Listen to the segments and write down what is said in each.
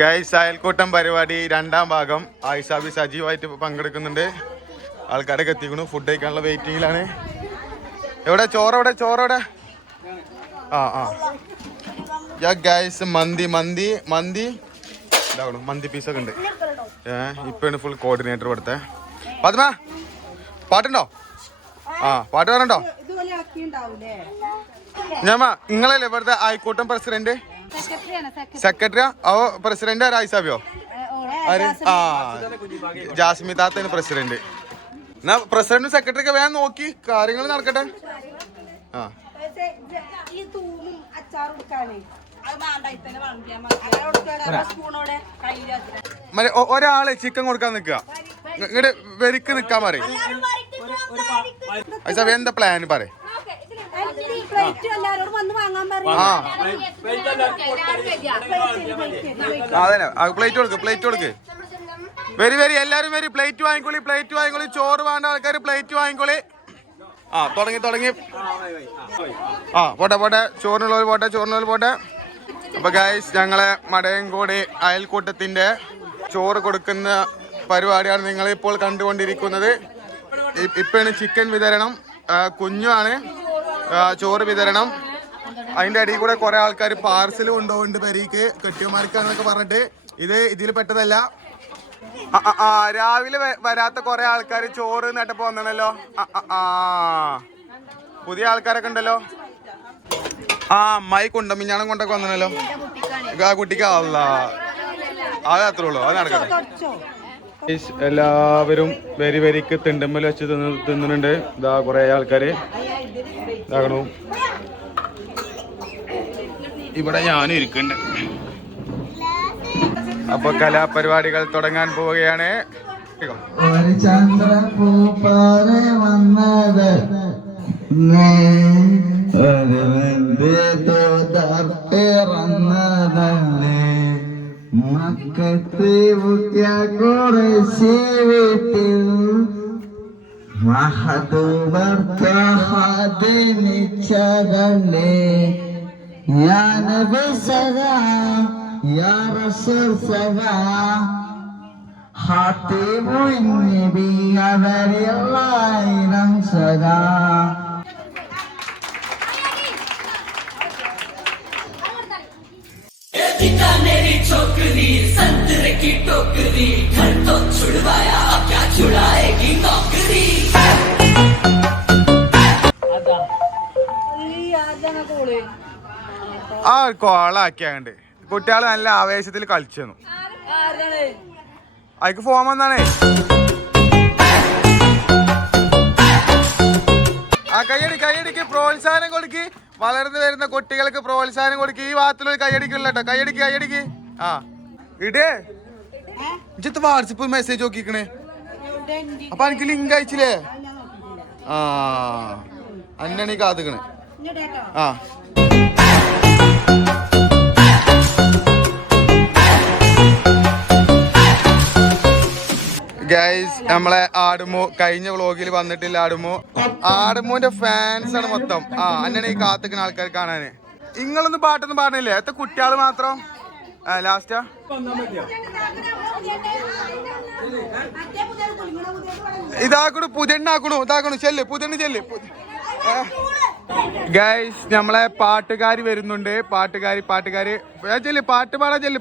Guys അയൽക്കൂട്ടം പരിപാടി രണ്ടാം ഭാഗം ആയിഷാബി സജീവമായിട്ട് പങ്കെടുക്കുന്നുണ്ട്. ആൾക്കാരൊക്കെ എത്തിക്കണു. ഫുഡ് കഴിക്കാനുള്ള വെയിറ്റിങ്ങിലാണ്. എവിടെ ചോറെവിടെ? ഗൈസ് മന്തി ഉണ്ടാവണം. മന്തി പീസൊക്കെ ഉണ്ട്. ഇപ്പാണ് ഫുൾ കോർഡിനേറ്റർ കൊടുത്തേ. പത്മ പാട്ടുണ്ടോ? പാട്ട് പറഞ്ഞോ. ഞാമ നിങ്ങളല്ലേ ഇവിടുത്തെ അയൽക്കൂട്ടം പ്രസിഡന്റ്? സെക്രട്ടറിയാ? പ്രസിഡന്റ് ആരാ? ആയിഷാബിയോ? ആര്? ജാസ്മി താത്തന് പ്രസിഡന്റ്. എന്നാ പ്രസിഡന്റും സെക്രട്ടറി ഒക്കെ വേഗം നോക്കി കാര്യങ്ങൾ നടക്കട്ടെ. ഒരാള് ചിക്കൻ കൊടുക്കാൻ നിക്കുക. ഇങ്ങോട്ട് വെരിക്ക് നിക്കാൻ പറയും. ഐസാബി എന്താ പ്ലാൻ പറ? അതന്നെ പ്ലേറ്റ് കൊടുക്ക്. വരി എല്ലാരും വരി. പ്ലേറ്റ് വാങ്ങിക്കോളി. ചോറ് വേണ്ട ആൾക്കാർ പ്ലേറ്റ് വാങ്ങിക്കോളി. തുടങ്ങി. പോട്ടെ. ചോറിനുള്ളവർ പോട്ടെ. അപ്പൊ ഗൈസ് ഞങ്ങളെ മടയൻകോട് അയൽക്കൂട്ടത്തിന്റെ ചോറ് കൊടുക്കുന്ന പരിപാടിയാണ് നിങ്ങൾ ഇപ്പോൾ കണ്ടുകൊണ്ടിരിക്കുന്നത്. ഇപ്പാണ് ചിക്കൻ വിതരണം. കുഞ്ഞുമാണ് ചോറ് വിതരണം. അതിന്റെ അടിയിൽ കൂടെ കുറെ ആൾക്കാർ പാർസൽ കൊണ്ടുപോകുന്നുണ്ട് പെരീക്ക്. കെട്ടിയമാർക്കാന്നൊക്കെ പറഞ്ഞിട്ട് ഇതിൽ പെട്ടതല്ല. രാവിലെ വരാത്ത കുറെ ആൾക്കാർ ചോറ് നട്ടപ്പോ വന്നല്ലോ. പുതിയ ആൾക്കാരൊക്കെ ഉണ്ടല്ലോ. അമ്മായി മിഞ്ഞാണം കൊണ്ടൊക്കെ വന്നല്ലോ. ആ കുട്ടിക്ക് അത് അത്രേ ഉള്ളൂ. അത് നടക്കട്ടെ. എല്ലാവരും വെരിക്ക് തിണ്ടമ്മൽ വെച്ച് തിന്നുന്നുണ്ട്. ഇതാ കുറെ ആൾക്കാര് ഇതാകണു. ഇവിടെ ഞാനും ഇരിക്കുന്നുണ്ട്. അപ്പൊ കലാപരിപാടികൾ തുടങ്ങാൻ പോവുകയാണ്. ഒരു ചന്ദ്രപൂപ്പാറെ വന്നത് പിറന്നതല്ലേ മക്കത്ത് കുറേശ്ശി വീട്ടിൽ മഹദൂബർത്തഹദിനിച്ചതല്ലേ യാ നബി സദാ യാ റസൂൽ സദാ ഹാത്തിബു നബി അവരില്ലായിരം സദാ. मेरी छोकरी संतरे की टोकरी घर तो छुड़वाया अब क्या छुड़ाएगी नौकरी. കോളാക്കിയാണ്ട് കുട്ടികള് നല്ല ആവേശത്തിൽ കളിച്ചു. അതിക്ക് ഫോം വന്നാണേ. കൈയടിക്ക് പ്രോത്സാഹനം കൊടുക്കി. വളർന്നു വരുന്ന കുട്ടികൾക്ക് പ്രോത്സാഹനം കൊടുക്കി. ഈ ഭാഗത്തുള്ള കൈയടിക്കില്ല കേട്ടോ. കൈയടിക്ക്. ഇടേ ഇജ്ജത്ത് വാട്സപ്പ് മെസ്സേജ് നോക്കിക്കണേ. അപ്പൊ എനിക്ക് ലിങ്ക് അയച്ചില്ലേ? അന്നാണ് ഈ കാത്തുക്കണേ. ഗൈസ് നമ്മളെ ആടുമു കഴിഞ്ഞ വ്ളോഗിൽ വന്നിട്ടില്ല. ആടുമുവിന്റെ ഫാൻസ് ആണ് മൊത്തം. അന്നാണ് ഈ കാത്തുക്കുന്ന ആൾക്കാർ കാണാന്. നിങ്ങളൊന്നും പാട്ടൊന്നും പാടുന്നില്ലേ? എത്ര കുട്ടികള് മാത്രം. ലാസ്റ്റാ ഇതാക്കണു പുതിയണ്ണാക്കണു. ചെല്ല്. ഗൈസ് നമ്മളെ പാട്ടുകാരി വരുന്നുണ്ട്. പാട്ടുകാരി ചെല്ല്. പാട്ട് പാടാൻ ചെല്ല്.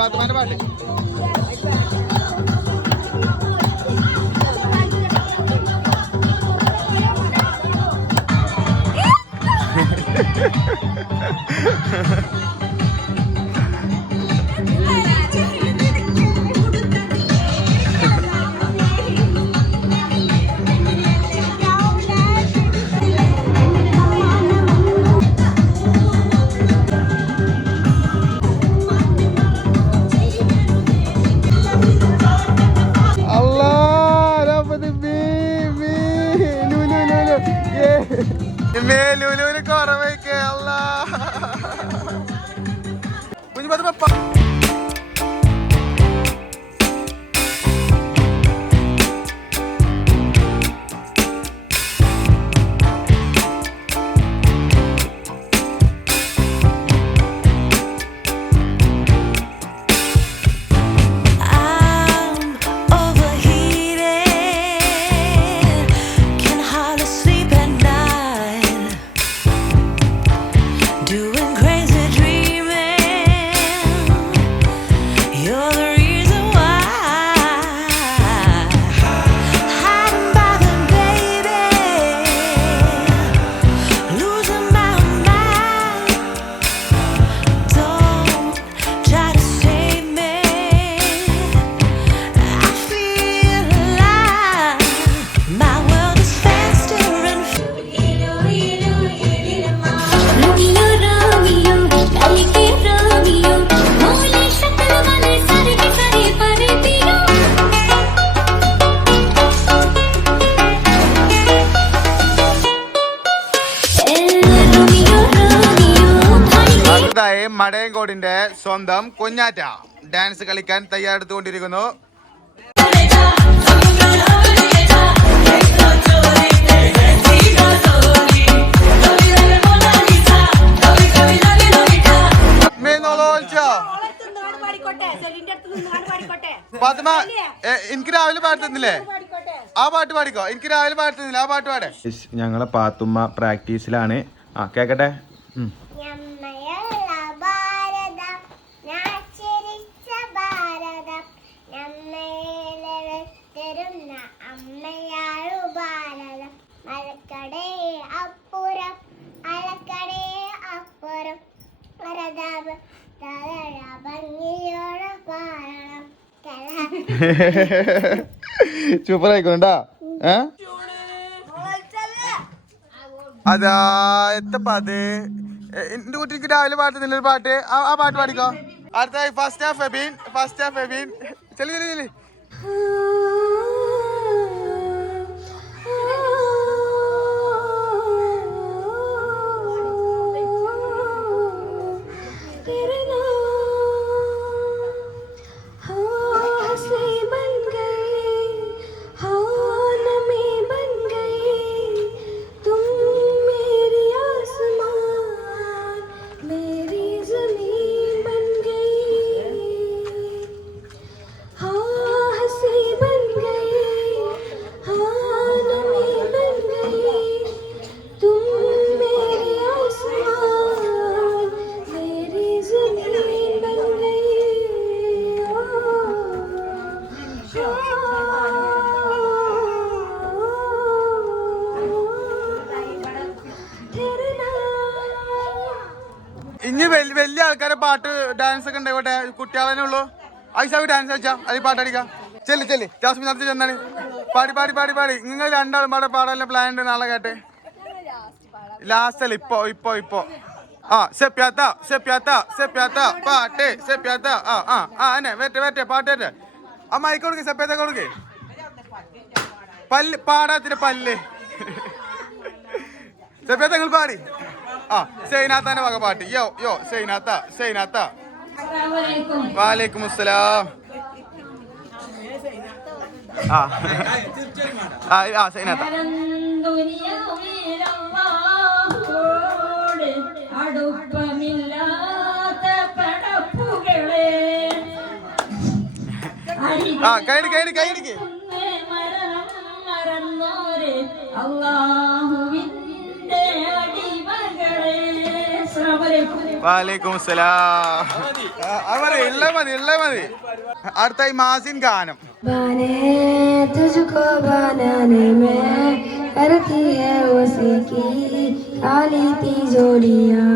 പാത്തുമാന്റെ പാട്ട്. Fatima. മടയങ്കോടിന്റെ സ്വന്തം കുഞ്ഞാറ്റ ഡാൻസ് കളിക്കാൻ തയ്യാറെടുത്തുകൊണ്ടിരിക്കുന്നു. ഫാത്തിമ, എനിക്ക് രാവിലെ പാടുന്നില്ലേ? ആ പാട്ട് പാടിക്കോ. എനിക്ക് രാവിലെ പാടുന്നില്ല, ആ പാട്ട് പാടേ. ഞങ്ങളെ പാത്തുമ്മ പ്രാക്ടീസിലാണ്. ആ കേക്കട്ടെ. സൂപ്പർ ആയിക്കോണ്ടാ. അതാ എത്തപ്പാത് എന്റെ കുട്ടിക്ക് രാവിലെ പാട്ടുന്നില്ല ഒരു പാട്ട്. ആ പാട്ട് പാടിക്കോ. അടുത്തായി ഫസ്റ്റ് ഹാഫ് എബീൻ. ചെല്ലി ചെല്ലി ചെല്ലി. ഇനി വലിയ ആൾക്കാരെ പാട്ട് ഡാൻസ് ഒക്കെ ഉണ്ടായിക്കോട്ടെ. കുട്ടികളെ ഉള്ളൂ. ഐസാബി ഡാൻസ് കളിച്ചാ അതിൽ പാട്ടടിക്കാം. ചെല്ലി ജാസ്മിൻ നടത്തി ചെന്നാണ്. പാടി നിങ്ങൾ രണ്ടാളും പാടാനുള്ള പ്ലാൻ ഉണ്ട്. നാളെ കേട്ടെ ലാസ്റ്റ് അല്ല ഇപ്പൊ ആ സെപ്യാത്ത പാട്ട് സെപ്യാത്ത. അന്നെ വേറ്റെ പാട്ടേറ്റെ. ആ മൈക്ക് കൊടുക്ക്. സെപ്യാത്ത കൊടുക്ക്. പല്ല് പാടാത്തിന്റെ പല്ല്. സെപ്യാത്ത നിങ്ങൾ പാടി. ആ സൈനാത്താന്റെ വക പാട്ട്. യോ സൈനാത്ത. വാലേക്കും അസ്സലാം. സൈനാത്ത. കൈയടിക്ക്. വാലേക്കും സലാം. ഇള്ള മതി. അടുത്തായി മാസിൻ ഗാനം. तुझको बनाने में करती है उसी की काली तिजोरियां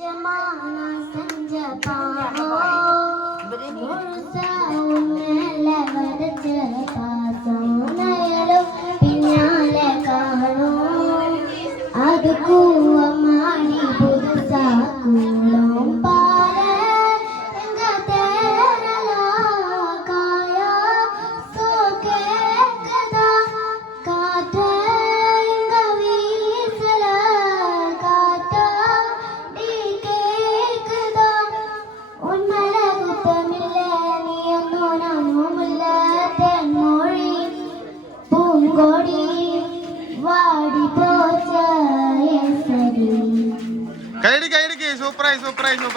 जमाना संजता हो പിന്നാലെ കാണോ അത് കൂവമാണി പുതുസാക്കൂളം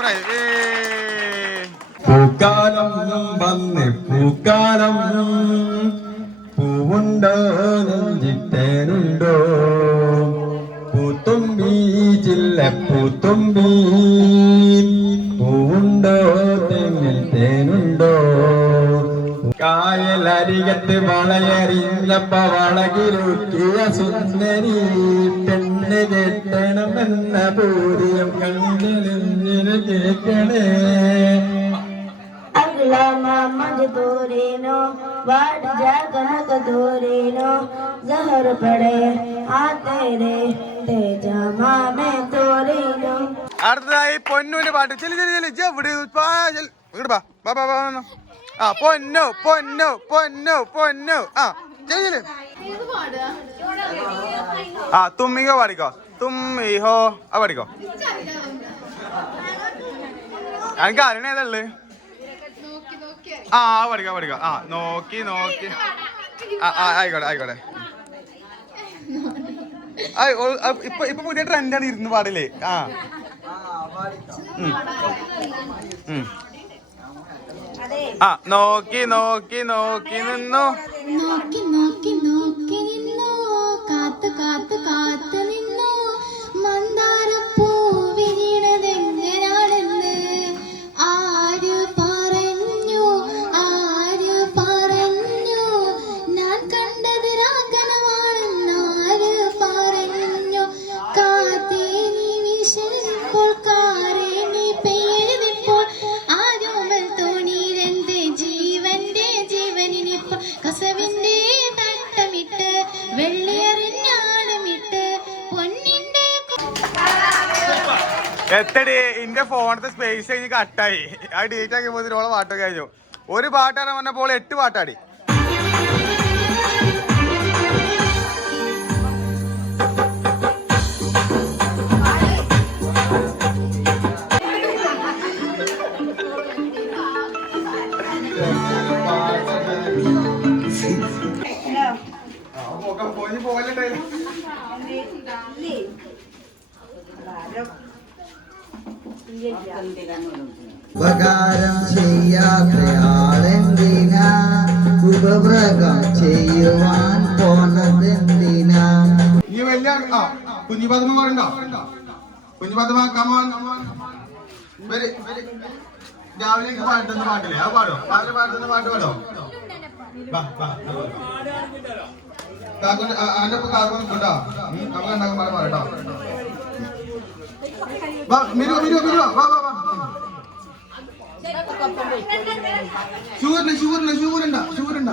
സർപ്രൈസ്. പൂക്കാലം വന്ന് പൂക്കാലം പൂവുണ്ടോ നെഞ്ചിട്ടേനുണ്ടോ പൂത്തുമ്പി ചില്ല പൂത്തുമ്പി പൂവുണ്ടോ തെങ്ങിൽ തേനുണ്ടോ കായലരികത്ത് വളയെറിഞ്ഞപ്പ വളകിരുക്കിയ സുന്ദരി പെണ്ണ് കെട്ടണമെന്ന പൂരിയം കണ്ണിലിഞ്ഞിന് കേക്കണേ अगला मोहम्मद तोरेनो वाट जा कनक तोरेनो जहर पड़े आते रे तेजा में तोरेनो. അടുത്തതായി പൊന്നൂന്റെ പാട്ട്. ചെല്ലി ചെല്ലി ചെല്ലി ഇവിടെ വാ വാ വാ വാ. ആ പൊന്നു പൊന്നു പൊന്നു പൊന്നു. ആ ചെല്ലി. ആ തുമ്മിക പാടിക്കോ. തുമ്മിഹോ ആ പാടിക്കോ. എനിക്ക് അറിയണ ഏതല്ലേ? ആ പഠിക്കാം പഠിക്കാം. ആ നോക്കി നോക്കി. ആയിക്കോട്ടെ ആയിക്കോട്ടെ. ഇപ്പൊ പുതിയ ട്രെൻഡാണ് ഇരുന്ന് പാടില്ലേ? ആ ആ നോക്കി നോക്കി നോക്കി നിന്നു നോക്കി നോക്കി നോക്കി നിന്നു കാത്തു കാത്തു കാത്തു നിന്നു മന്ദാരപ്പൂ വിരിയണതെങ്ങനാണെന്ന് ആര് പറഞ്ഞു ആര് പറഞ്ഞു ഞാൻ കണ്ടത് രാഗണമാണെന്ന് ആര് പറഞ്ഞു കാത്തേ നീ വീശിപ്പോൾ കാരേ നീ പെയ്യുന്നിപ്പോൾ ആരോമൽ തോണിയിലെന്റെ ജീവന്റെ ജീവനിനിപ്പോൾ കസവിന്റെ തട്ടമിട്ട് വെള്ളിയറിഞ്ഞാണമിട്ട് പൊന്നിന്റെ എത്തടി ഇന്റെ ഫോണത്തെ സ്പേസ് കഴിഞ്ഞ് കട്ടായി. ആ ഡീറ്റ് ആക്കിയപ്പോ ഇതിനോളം പാട്ടൊക്കെ കഴിഞ്ഞു. ഒരു പാട്ടാണ് പറഞ്ഞപ്പോൾ 8 പാട്ടാടി. ഉപകാരം ചെയ്യാത്തയാളെന്തിനാ ഉപഭ്രകം ചെയ്യുവാൻ പോണതെന്തിനാ. ഈ വലിയ കുഞ്ഞു പദ്മ പറയണ്ടോ? കുഞ്ഞു പദ്മ കമോൺ. രാവിലെ പാടുന്ന പാട്ടില്ലേ? അത് പാടോ? രാവിലെ പാടുന്ന പാട്ട് പാടോ? അതിന്റെ കാർബൺ നിൽക്കട്ടോ. നമുക്ക് ഉണ്ടാക്കാൻ പാടാ കേട്ടോ. ഷുഗറുണ്ട.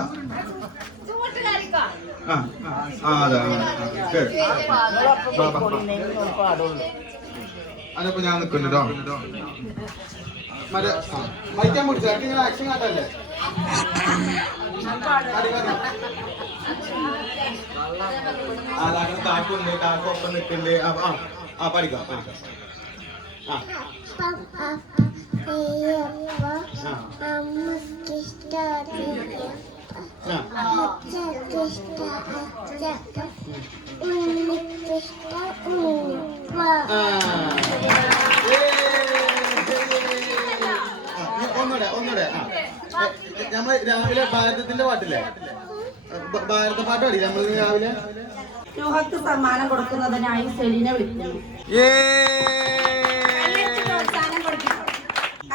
അതിപ്പോ ഞാൻ നിൽക്കുന്നുണ്ടോ? മറ്റേ മൈക്കാൻ പിടിച്ച ഇങ്ങനെ ആക്ഷൻ കാട്ടല്ലേ? കാക്കുണ്ട് കാക്കൊപ്പം നിൽക്കുന്നുണ്ട്. ആ പഠിക്കാം പഠിക്കാം. ഒന്നൂടെ നമ്മള് രാവിലെ ഭാരതത്തിന്റെ പാട്ടില്ലേ? ഭാരത പാട്ട് പാടി നമ്മള് രാവിലെ. രോഹത്ത് സമ്മാനം കൊടുക്കുന്നതിനായി സെലിനെ വിളിക്കുന്നു.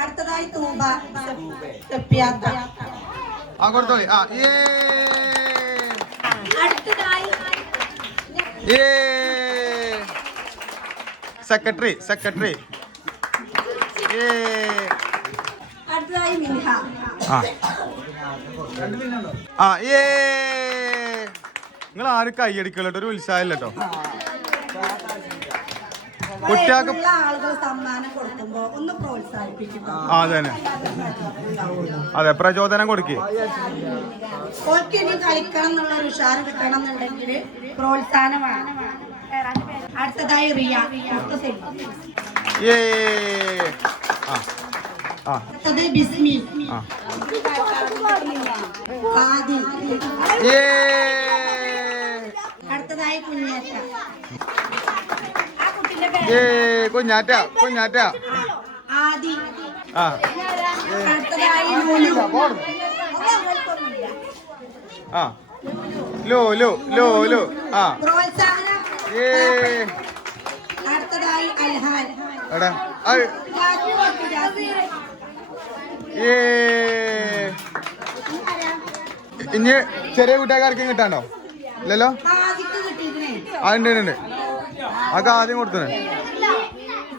അടുത്തതായി തൂബ സെപ്പിയാത്ത. ആ കൊടുത്തോളി. അടുത്തതായി സെക്രട്ടറി. അടുത്തതായി മിൻഹ. നിങ്ങൾ ആരും കൈയടിക്കല്ലോ, ഒരു ഉത്സാഹമില്ല കേട്ടോ. കുട്ടികൾക്ക് ആളുകൾ സമ്മാനം കൊടുക്കുമ്പോ ഒന്ന് പ്രോത്സാഹിപ്പിക്കും. അതെ പ്രചോദനം കൊടുക്കേ. ഓർക്കിനി കളിക്കണം എന്നുള്ള ഒരു ഉഷാറ് കിട്ടണം എന്നുണ്ടെങ്കിൽ പ്രോത്സാഹനമാണ്. അടുത്തതായി റിയ. അടുത്തത് ബിസ്മി. അടുത്തതായി കുഞ്ഞേറ്റ. ആദി. ആ അടുത്തതായി ലുലു. ആ ലോ ലോ ലോ ലോ ആ പ്രോത്സാഹനം. ഏ അടുത്തതായി അൽഹാൻ. എടാ ജാസ്മിൻ കൊടുത്തു, ജാസ്മിൻ. ഏ ഇനി ചെറിയ കുട്ടികാർക്കും കിട്ടാണ്ടോ ഇല്ലല്ലോ ആദിക്ക് കിട്ടിയിരുന്നേ. ആ ഉണ്ട് ഉണ്ട് അതൊക്കെ ആദ്യം കൊടുത്തേ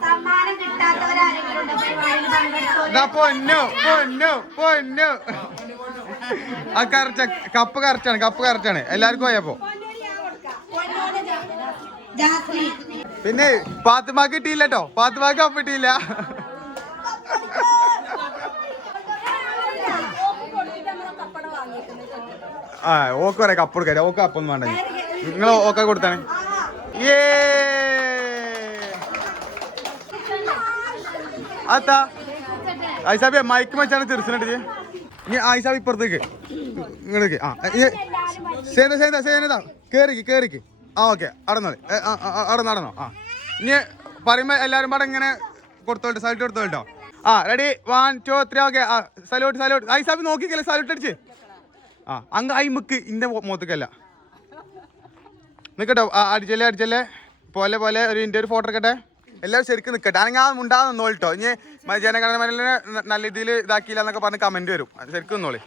സമ്മാനം കിട്ടാത്തവരാരെങ്കിലും ഉണ്ടോ? പരിപാടിയിൽ പങ്കെടുത്തവര്? പൊന്നു പൊന്നു പൊന്നു ആ കറക്റ്റ് കപ്പ് കറക്റ്റാണ് എല്ലാവർക്കും പോയപ്പോ ജാസ്മിൻ. പിന്നെ പാത്തുമാക്ക് കിട്ടിയില്ല കേട്ടോ പാത്തുമാക്ക് കപ്പ് കിട്ടിയില്ല ആ ഓക്ക് പറയാം കപ്പ് കൊടുക്കാം ഓക്ക് കപ്പൊന്നും വേണ്ട നിങ്ങൾ ഓക്കെ കൊടുത്താണ് ഏ അത്താ ഐസാബിയ മൈക്ക് വെച്ചാണ് തീർച്ചയായിട്ട് ഇനി ഐസാബി ഇപ്പുറത്തേക്ക് ഇങ്ങോട്ടേക്ക് ആ സേനതാ കേറിക്ക് ആ ഓക്കെ നടന്നോ ആ ഇനി പറയുമ്പോ എല്ലാരും പാടെ ഇങ്ങനെ കൊടുത്തോട്ടോ സല്യൂട്ട് കൊടുത്തോട്ടോ ആ റെഡി 1 2 3 ഓക്കെ ആ സല്യൂട്ട് ഐസാബി നോക്കിക്കല്ലേ സല്യൂട്ട് അടിച്ച് ആ അങ്ങ് അയിമുക്ക് ഇന്റെ മുഖത്തേക്കല്ല നിക്കട്ടോ അടിച്ചല്ലേ പോലെ ഒരു ഇന്ത്യ ഒരു ഫോട്ടോ എടുക്കട്ടെ എല്ലാവരും ശരിക്കും നിൽക്കട്ടെ ആണെങ്കിൽ ആ ഉണ്ടാകുന്ന നിന്നോളി കേട്ടോ ഇനി ജനഗണമനലിനെ നല്ല രീതിയിൽ ഇതാക്കിയില്ല എന്നൊക്കെ പറഞ്ഞ് കമന്റ് വരും അത് ശരിക്കും നിന്നോളി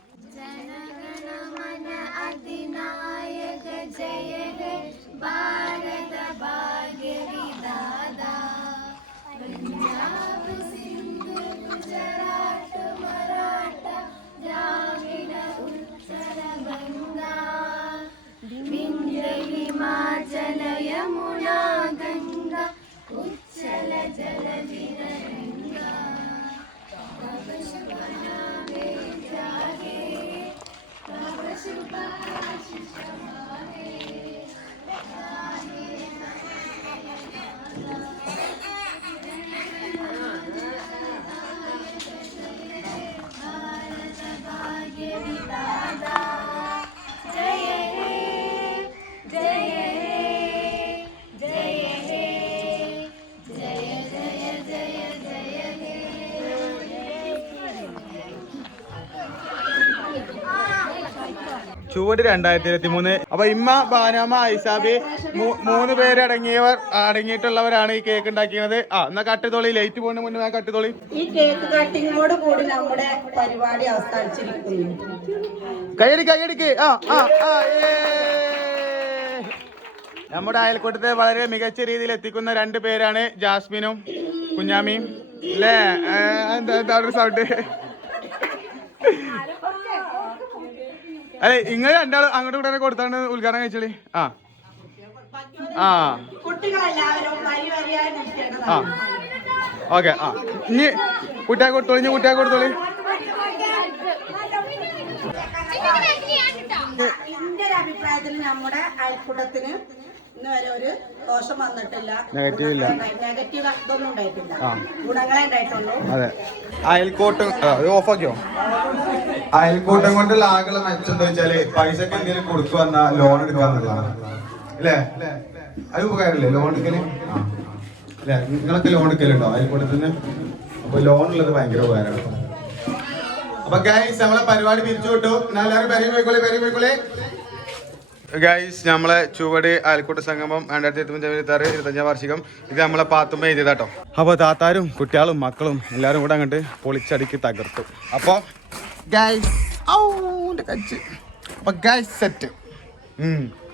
ചുവട് 2023 അപ്പൊ ഇമ്മ ബാനാമ ഐസാബി 3 പേര് അടങ്ങിയിട്ടുള്ളവരാണ് ഈ കേക്ക് ഉണ്ടാക്കിയത് ആ എന്നാ കട്ടുതോളി ലൈറ്റ് പോകുന്ന മുന്നേ ഞാൻ കട്ടുതോളി ഈ കേക്ക് കട്ടിങ്ങോട് കൂടി നമ്മുടെ പരിപാടി അവസാനിച്ചിരിക്കുന്നു. കൈയടിക്ക് നമ്മുടെ അയൽക്കൂട്ടത്തെ വളരെ മികച്ച രീതിയിൽ എത്തിക്കുന്ന 2 പേരാണ് ജാസ്മിനും കുഞ്ഞാമിയും അല്ലേ എന്താ സൗണ്ട് അല്ലെ ഇങ്ങനെ രണ്ടാളും അങ്ങോട്ടും ഇങ്ങോട്ടും കൊടുത്താണ് ഉദ്ഘാടനം കഴിച്ചോളി ആ ഓക്കെ ആ ഇനി കുട്ടിയെ കൊടുത്തോളി എന്റെ ഒരു അഭിപ്രായത്തിൽ നമ്മുടെ അയൽക്കൂട്ടത്തിന് ഇന്ന് വരെ ഒരു ദോഷം വന്നിട്ടില്ല, നെഗറ്റീവ് ഇതൊന്നും ഉണ്ടായിട്ടില്ല, ഗുണങ്ങളെ ഉണ്ടായിട്ടുള്ളൂ. അതെ അയൽക്കൂട്ടം ഓഫാക്കിയോ അയൽക്കൂട്ടം കൊണ്ടുള്ള ആകെ മെച്ചെന്താ വെച്ചാല് പൈസക്ക് എന്തെങ്കിലും കൊടുത്തു വന്നാൽ ലോൺ എടുക്കാന്നുള്ളതാണ് അല്ലേ അത് ഉപകാരമില്ലേ ലോൺ എടുക്കല് അല്ലെ നിങ്ങളൊക്കെ ലോൺ എടുക്കലുണ്ടോ അയൽക്കൂട്ടത്തിന് അപ്പൊ ലോൺ ഉള്ളത് ഭയങ്കര ഉപകാരമാണ്. അപ്പൊ ഗൈസ് നമ്മളെ പരിപാടി പിരിച്ചു വിട്ടു എല്ലാവരും പെരി പോയിക്കോളെ ഗൈസ് നമ്മളെ ചുവട് അയൽക്കൂട്ട സംഗമം 2025 വാർഷികം ഇത് നമ്മളെ പാത്തുമ്മ എഴുതിയതാട്ടോ. അപ്പൊ താത്താരും കുട്ടികളും മക്കളും എല്ലാരും കൂടെ അങ്ങോട്ട് പൊളിച്ചടുക്കി തകർത്തു. അപ്പൊ ഗൈസ് സെറ്റ്